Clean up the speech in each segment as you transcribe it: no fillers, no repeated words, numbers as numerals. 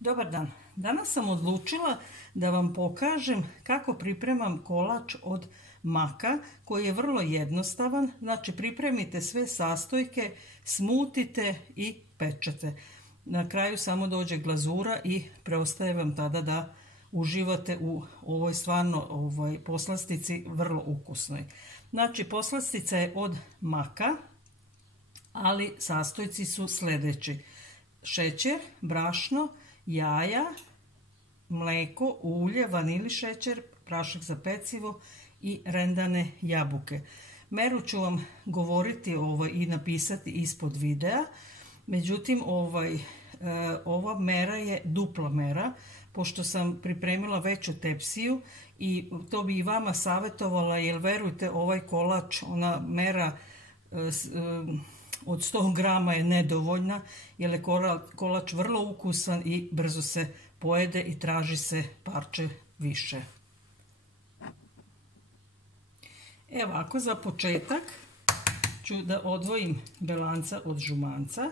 Dobar dan. Danas sam odlučila da vam pokažem kako pripremam kolač od maka koji je vrlo jednostavan. Znači pripremite sve sastojke, smutite i pečete. Na kraju samo dođe glazura i preostaje vam tada da uživate u ovoj stvarno poslastici vrlo ukusnoj. Znači poslastica je od maka, ali sastojci su sljedeći: šećer, brašno, jaja, mlijeko, ulje, vanili šećer, prašak za pecivo i rendane jabuke. Meru ću vam govoriti i napisati ispod videa. Međutim, ova mera je dupla mera, pošto sam pripremila veću tepsiju i to bi i vama savjetovala, jer verujte, ovaj kolač, ona mera od 100 grama je nedovoljna, jer je kolač vrlo ukusan i brzo se pojede i traži se parče više. Evo, ako za početak ću da odvojim belanca od žumanca.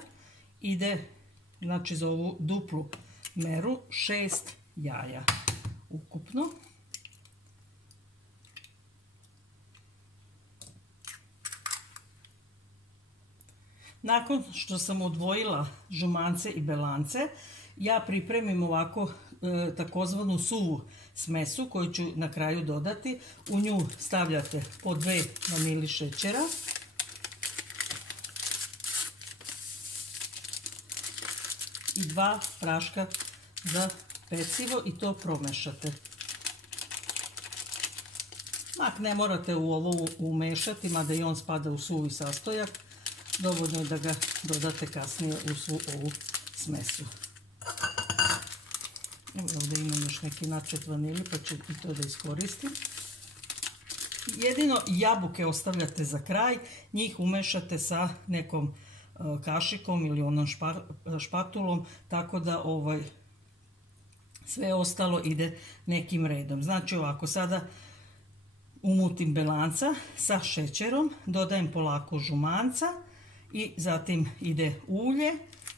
Ide, znači, za ovu duplu meru 6 jaja ukupno. Nakon što sam odvojila žumance i belance, ja pripremim ovako takozvanu suvu smesu koju ću na kraju dodati. U nju stavljate po 2 vanili šećera, i 2 praška za pecivo i to promešate. Mak ne morate u ovo umešati, mada i on spada u suvi sastojak. Dovoljno je da ga dodate kasnije u svu ovu smesu. Evo, ovdje imam još neki načet vanilje, pa ću i to da iskoristim. Jedino jabuke ostavljate za kraj, njih umešate sa nekom kašikom ili onom špatulom, tako da sve ostalo ide nekim redom. Znači ovako, sada umutim belanca sa šećerom, dodajem polako žumanca i zatim ide ulje,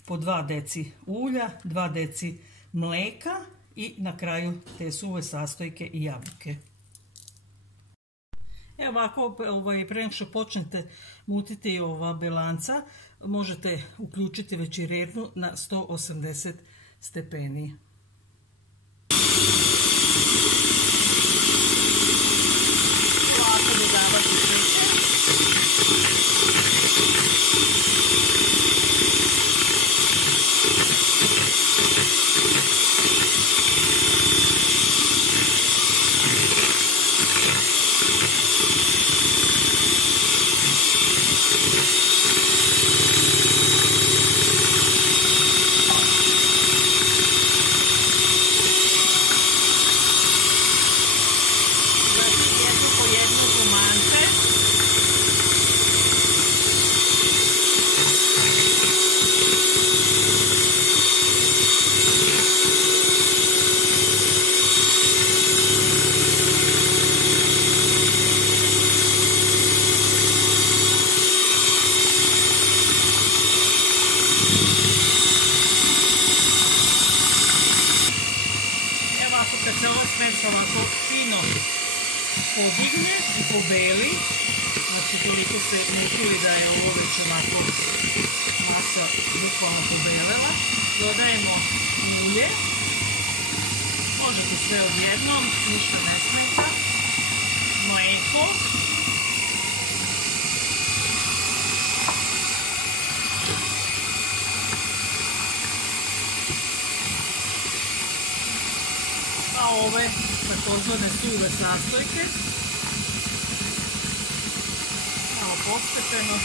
po 2 deci ulja, 2 deci mlijeka i na kraju te suve sastojke i jabuke. Evo ovako, pre nego što počnete mutiti ova belanca, možete uključiti večerjernu na 180 stepeni. Ovako dodavati šećer. Kad se ova smesa ovako fino podigne i pobeli, znači toliko se mutili da je ovo već onako masa bukvalno pobelela, dodajemo ulje, možete sve odjednom, ništa ne smeta, mlijeko, a ove takozvane suve sastojke malo postepeno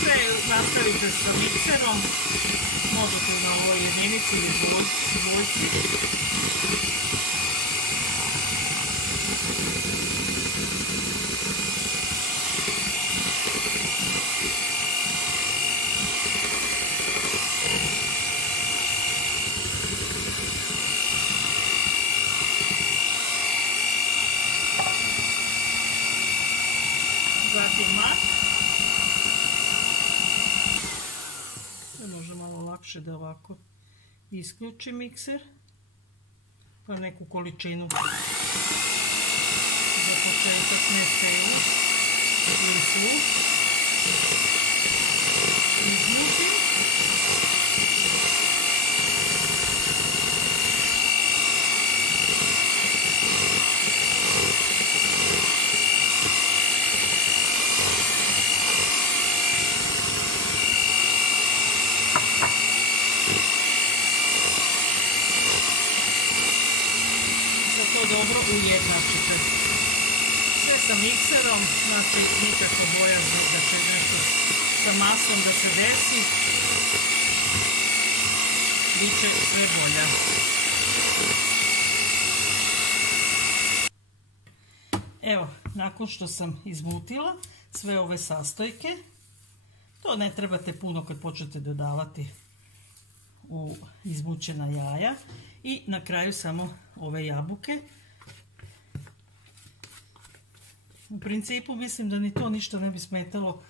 sve nastavite sa mikserom, možete na ovoj jedinici ili dvojci. Zatim mak. Može malo lakše da ovako isključim mikser, pa neku količinu za početak, ne celu ili svu, izmutim. Dobro ujednačite sve sa mikserom, znači nikako bojazni da će nešto sa maslom da se desi, bit će sve bolja. Evo, nakon što sam izmutila sve ove sastojke, to ne trebate puno kad počnete dodavati u izmućena jaja, i na kraju samo ove jabuke. U principu mislim da ni to ništa ne bi smetalo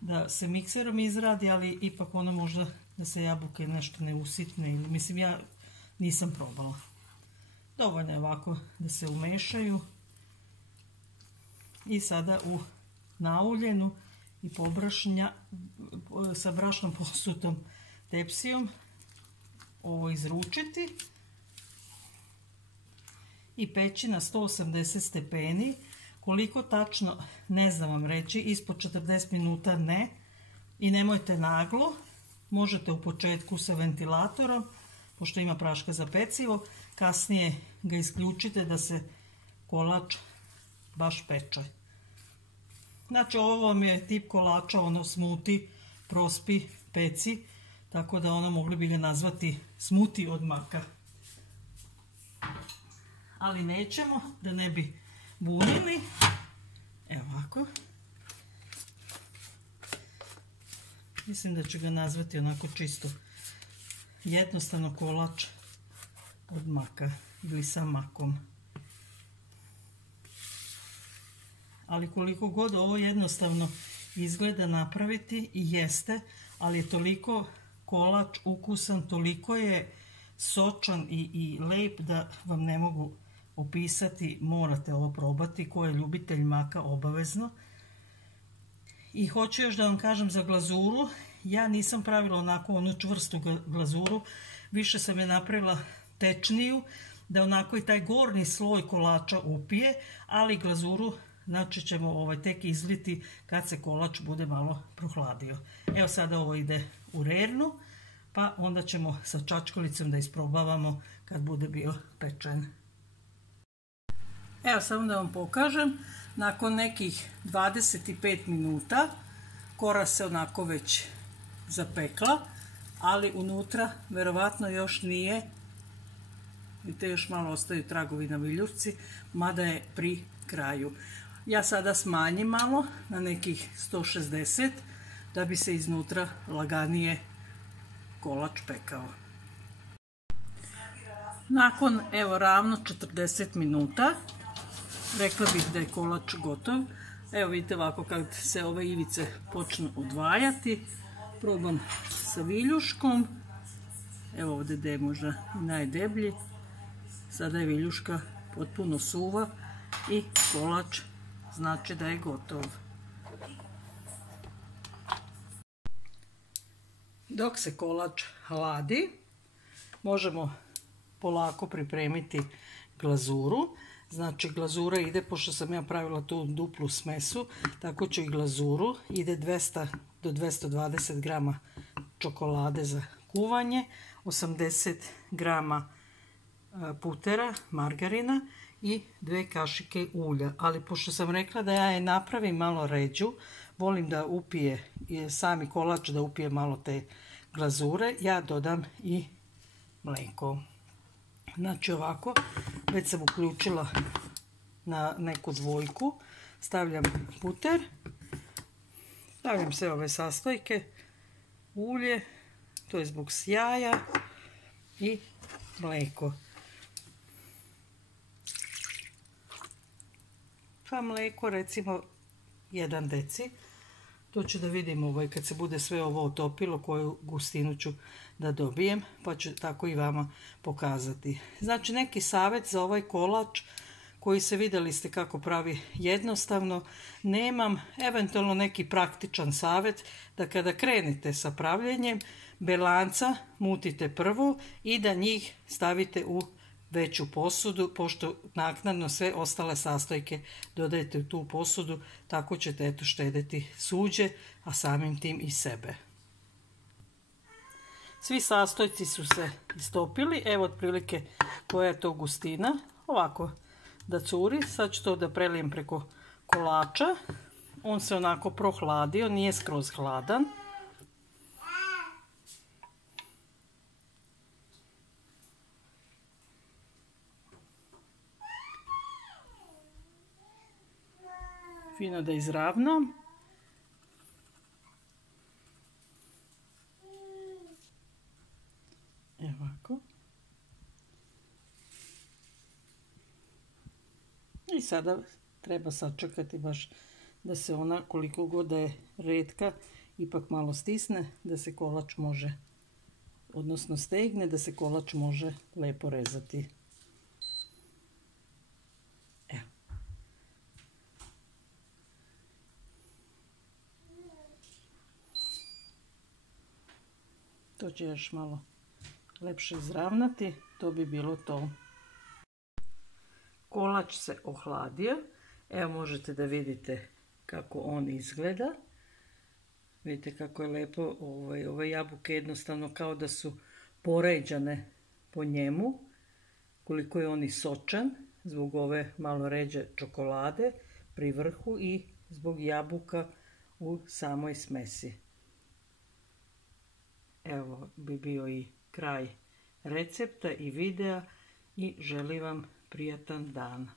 da se mikserom izradi, ali ipak ono možda da se jabuke nešto ne usitne, ili mislim ja nisam probala. Dovoljno je ovako da se umešaju i sada u nauljenu i sa brašnom posutom tepsijom ovo izručiti i peći na 180 stepeni. Koliko tačno ne znam vam reći, ispod 40 minuta ne, i nemojte naglo, možete u početku sa ventilatorom, pošto ima praška za pecivo, kasnije ga isključite da se kolač baš peče. Znači ovo vam je tip kolača, ono smuti, prospi, peci, tako da ono mogli bi ga nazvati smuti od maka. Ali nećemo, da ne bi bunili. Evo ovako. Mislim da ću ga nazvati onako čisto jednostavno kolač od maka ili sa makom. Ali koliko god ovo jednostavno izgleda napraviti i jeste, ali je toliko kolač ukusan, toliko je sočan i lep da vam ne mogu opisati, morate ovo probati, ko je ljubitelj maka obavezno. I hoću još da vam kažem za glazuru, ja nisam pravila onako onu čvrstu glazuru, više sam je napravila tečniju, da onako i taj gornji sloj kolača upije, ali glazuru znači ćemo tek izliti kad se kolač bude malo prohladio. Evo sada ovo ide u rernu, pa onda ćemo sa čačkalicom da isprobavamo kad bude bio pečen. Evo samo da vam pokažem, nakon nekih 25 minuta kora se onako već zapekla, ali unutra verovatno još nije, vidite još malo ostaju tragovi na viljušci, mada je pri kraju. Ja sada smanjim malo na nekih 160 da bi se iznutra laganije kolač pekao. Nakon evo ravno 40 minuta rekla bih da je kolač gotov. Evo vidite ovako kad se ove ivice počnu odvajati. Probam sa viljuškom. Evo ovdje gdje je možda najdeblji. Sada je viljuška potpuno suva i kolač znači da je gotov. Dok se kolač hladi, možemo polako pripremiti glazuru. Znači glazura ide, pošto sam ja pravila tu duplu smesu, tako ću i glazuru. Ide 200 do 220 grama čokolade za kuvanje, 80 grama putera, margarina i 2 kašike ulja. Ali pošto sam rekla da ja je napravim malo ređu, volim da upije, sami kolač da upije malo te glazure, ja dodam i mlijeko. Znači ovako, već sam uključila na neku dvojku, stavljam puter, stavljam sve ove sastojke, ulje, to je zbog sjaja, i mlijeko. Pa mlijeko recimo 1 deci, To ću da vidim kad se bude sve ovo otopilo, koju gustinu ću da dobijem, pa ću tako i vama pokazati. Znači, neki savjet za ovaj kolač koji se vidjeli ste kako pravi jednostavno, nemam. Eventualno neki praktičan savjet da kada krenete sa pravljenjem belanca mutite prvo i da njih stavite u veću posudu, pošto naknadno sve ostale sastojke dodajete u tu posudu, tako ćete štediti suđe, a samim tim i sebe. Svi sastojci su se istopili, evo otprilike koja je to gustina, ovako da curi. Sad ću to da prelijem preko kolača, on se onako prohladio, nije skroz hladan. Fino da izravnam. Evo ovako. I sada treba sačekati baš da se ona, koliko god da je retka, ipak malo stisne, da se kolač može, odnosno stegne, da se kolač može lepo rezati. Evo. To će još malo lepše izravnati, to bi bilo to. Kolač se ohladio, evo možete da vidite kako on izgleda. Vidite kako je lepo, ove jabuke jednostavno kao da su poređane po njemu, koliko je on i sočan, zbog ove malo ređe čokolade pri vrhu i zbog jabuka u samoj smesi. Evo bi bio i kraj recepta i videa i želim vam prijatan dan.